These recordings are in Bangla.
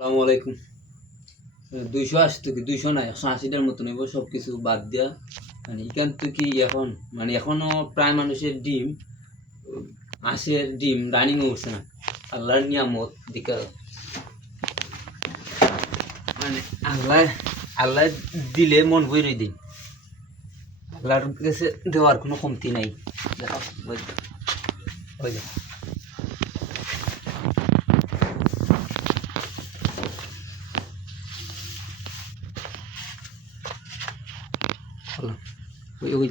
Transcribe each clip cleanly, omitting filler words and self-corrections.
আসসালামু আলাইকুম। 280 থেকে 200 না 180টার মতন হইব সব কিছু বাদ দিয়া। মানে এখান থেকে এখন মানে এখনো প্রায় মানুষের ডিম হাঁসের ডিম রানিংও উঠছে না। আল্লাহর নিয়ামত দিকে মানে আল্লাহ আল্লাহ দিলে মন ভরে দিন। আল্লাহর কাছে দেওয়ার কোনো কমতি নাই। দেখো ওই দেখো ওই ওই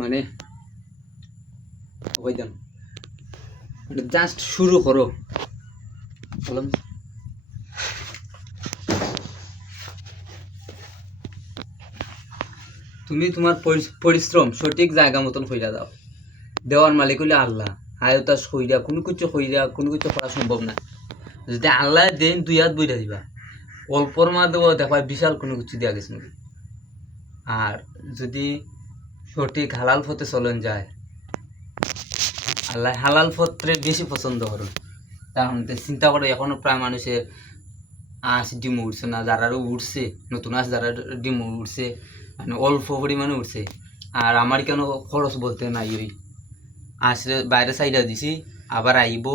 মানে ওই দেন জাস্ট শুরু করো বললাম। তুমি তোমার পরিশ্রম সঠিক জায়গা মতন হইয়া দাও। দেওয়ার মালিক হইলে আল্লাহ। আয়তাস হইয়া কোনো কিছু হইয়া কোনো কিছু করা সম্ভব না। যদি আল্লাহ দেন 2 হাত বইটা দিবা, অল্পর মাধ্যমে দেখবা বিশাল কোনো কিছু দেওয়া গেছে নাকি। আর যদি সঠিক হালাল পথে চলন যায়, আল্লাহ হালাল পথে বেশি পছন্দ করুন। কারণ চিন্তা করে এখনো প্রায় মানুষের আঁশ ডিম উঠছে না, যারারও উঠছে নতুন আঁশ যারা ডিম উঠছে মানে অল্প পরিমাণে উঠছে। আর আমার কেন খরচ বলতে নাই, ওই আসলে বাইরে সাইডা দিছি, আবার আইব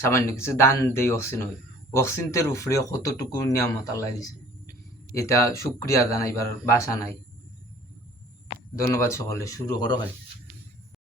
সামান্য কিছু দান দেই অক্সিন হই অক্সিনতের উপরে কতটুকু নিয়ামত আল্লাহ দিছে, এটা শুক্রিয়া জানাইবার বাসা নাই। ধন্যবাদ সকলে। শুরু করো খালি।